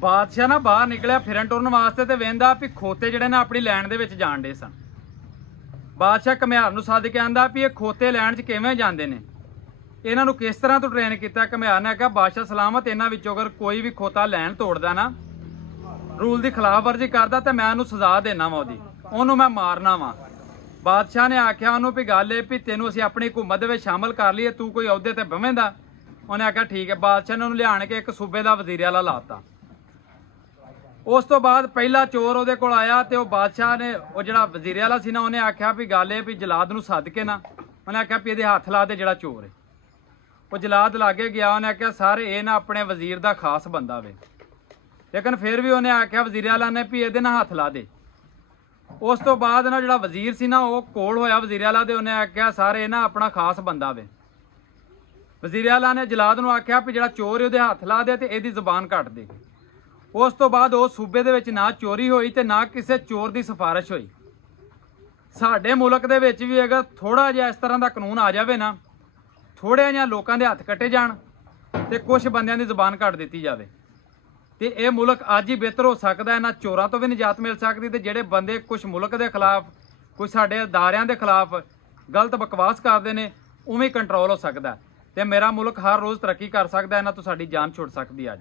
ਬਾਦਸ਼ਾਹ ਨਾ ਬਾਹਰ ਨਿਕਲਿਆ ਫਿਰਨ ਟੁਰਨ ਵਾਸਤੇ ਤੇ ਵੇਂਦਾ ਵੀ ਖੋਤੇ ਜਿਹੜੇ ਨੇ ਆਪਣੀ ਲੈਣ ਦੇ ਵਿੱਚ ਜਾਣ ਡੇ ਸਨ। ਬਾਦਸ਼ਾਹ ਘੁਮਿਆਰ ਨੂੰ ਸੱਦ ਕੇ ਆਂਦਾ ਵੀ ਇਹ ਖੋਤੇ ਲੈਣ 'ਚ ਕਿਵੇਂ ਜਾਂਦੇ ਨੇ, ਇਹਨਾਂ ਨੂੰ ਕਿਸ ਤਰ੍ਹਾਂ ਤੋਂ ਟ੍ਰੇਨ ਕੀਤਾ। ਘੁਮਿਆਰ ਨੇ ਕਿਹਾ ਬਾਦਸ਼ਾਹ ਸਲਾਮਤ, ਇਹਨਾਂ ਵਿੱਚੋਂ ਅਗਰ ਕੋਈ ਵੀ ਖੋਤਾ ਲੈਣ ਤੋੜਦਾ ਨਾ, ਰੂਲ ਦੀ ਖਿਲਾਫ ਵਰਜੀ ਕਰਦਾ ਤੇ ਮੈਂ ਉਹਨੂੰ ਸਜ਼ਾ ਦੇਣਾ ਵਾ, ਉਹਨੂੰ ਮੈਂ ਮਾਰਨਾ ਵਾ। ਬਾਦਸ਼ਾਹ ਨੇ ਆਖਿਆ ਉਹਨੂੰ ਵੀ ਗੱਲ ਇਹ ਵੀ ਤੈਨੂੰ ਅਸੀਂ ਆਪਣੀ ਹਕੂਮਤ ਦੇ ਵਿੱਚ ਸ਼ਾਮਲ ਕਰ ਲਈਏ, ਤੂੰ ਕੋਈ ਅਹੁਦੇ ਤੇ ਬਵੇਂਦਾ। ਉਹਨੇ ਆਖਿਆ ਠੀਕ ਹੈ। ਬਾਦਸ਼ਾਹ ਨੇ ਉਹਨੂੰ ਲਿਆਣ ਕੇ ਇੱਕ ਸੂਬੇ ਦਾ ਵਜ਼ੀਰ ਆਲਾ ਲਾਤਾ। ਉਸ ਤੋਂ ਬਾਅਦ ਪਹਿਲਾ ਚੋਰ ਉਹਦੇ ਕੋਲ ਆਇਆ ਤੇ ਉਹ ਬਾਦਸ਼ਾਹ ਨੇ, ਉਹ ਜਿਹੜਾ ਵਜ਼ੀਰ ਆਲਾ ਸੀ ਨਾ, ਉਹਨੇ ਆਖਿਆ ਵੀ ਗੱਲ ਇਹ ਵੀ ਜਲਾਦ ਨੂੰ ਸੱਦ ਕੇ ਨਾ, ਉਹਨੇ ਆਖਿਆ ਵੀ ਇਹਦੇ ਹੱਥ ਲਾ ਦੇ ਜਿਹੜਾ ਚੋਰ ਹੈ। ਉਹ ਜਲਾਦ ਲਾਗੇ ਗਿਆ, ਉਹਨੇ ਆਖਿਆ ਸਾਰੇ ਇਹ ਨਾ ਆਪਣੇ ਵਜ਼ੀਰ ਦਾ ਖਾਸ ਬੰਦਾ ਵੇ, ਲੇਕਿਨ ਫਿਰ ਵੀ ਉਹਨੇ ਆਖਿਆ ਵਜ਼ੀਰ ਆਲਾ ਨੇ ਵੀ ਇਹਦੇ ਨਾਲ ਹੱਥ ਲਾ ਦੇ। ਉਸ ਤੋਂ ਬਾਅਦ ਨਾ ਜਿਹੜਾ ਵਜ਼ੀਰ ਸੀ ਨਾ ਉਹ ਕੋਲ ਹੋਇਆ ਵਜ਼ੀਰ ਆਲਾ ਦੇ, ਉਹਨੇ ਆਖਿਆ ਸਾਰੇ ਇਹ ਨਾ ਆਪਣਾ ਖਾਸ ਬੰਦਾ ਵੇ। ਵਜ਼ੀਰ ਆਲਾ ਨੇ ਜਲਾਦ ਨੂੰ ਆਖਿਆ ਵੀ ਜਿਹੜਾ ਚੋਰ ਉਹਦੇ ਹੱਥ ਲਾ ਦੇ ਤੇ ਇਹਦੀ ਜ਼ੁਬਾਨ ਕੱਟ ਦੇ। ਉਸ ਤੋਂ ਬਾਅਦ ਉਹ ਸੂਬੇ ਦੇ ਵਿੱਚ ਨਾ ਚੋਰੀ ਹੋਈ ਤੇ ਨਾ ਕਿਸੇ ਚੋਰ ਦੀ ਸਿਫਾਰਿਸ਼ ਹੋਈ। ਸਾਡੇ ਮੁਲਕ ਦੇ ਵਿੱਚ ਵੀ ਅਗਰ ਥੋੜਾ ਜਿਹਾ ਇਸ ਤਰ੍ਹਾਂ ਦਾ ਕਾਨੂੰਨ ਆ ਜਾਵੇ ਨਾ, ਥੋੜ੍ਹੇ ਜਿਹਾ ਲੋਕਾਂ ਦੇ ਹੱਥ ਕੱਟੇ ਜਾਣ ਤੇ ਕੁਝ ਬੰਦਿਆਂ ਦੀ ਜ਼ੁਬਾਨ ਕੱਟ ਦਿੱਤੀ ਜਾਵੇ, ਤੇ ਇਹ ਮੁਲਕ ਅੱਜ ਹੀ ਬਿਹਤਰ ਹੋ ਸਕਦਾ। ਇਹਨਾਂ ਚੋਰਾਂ ਤੋਂ ਵੀ ਨਿਜਾਤ ਮਿਲ ਸਕਦੀ ਤੇ ਜਿਹੜੇ ਬੰਦੇ ਕੁਝ ਮੁਲਕ ਦੇ ਖਿਲਾਫ, ਕੁਝ ਸਾਡੇ ਅਦਾਰਿਆਂ ਦੇ ਖਿਲਾਫ ਗਲਤ ਬਕਵਾਸ ਕਰਦੇ ਨੇ, ਉਵੇਂ ਕੰਟਰੋਲ ਹੋ ਸਕਦਾ ਤੇ ਮੇਰਾ ਮੁਲਕ ਹਰ ਰੋਜ਼ ਤਰੱਕੀ ਕਰ ਸਕਦਾ। ਇਹਨਾਂ ਤੋਂ ਸਾਡੀ ਜਾਨ ਛੁੱਟ ਸਕਦੀ ਅੱਜ।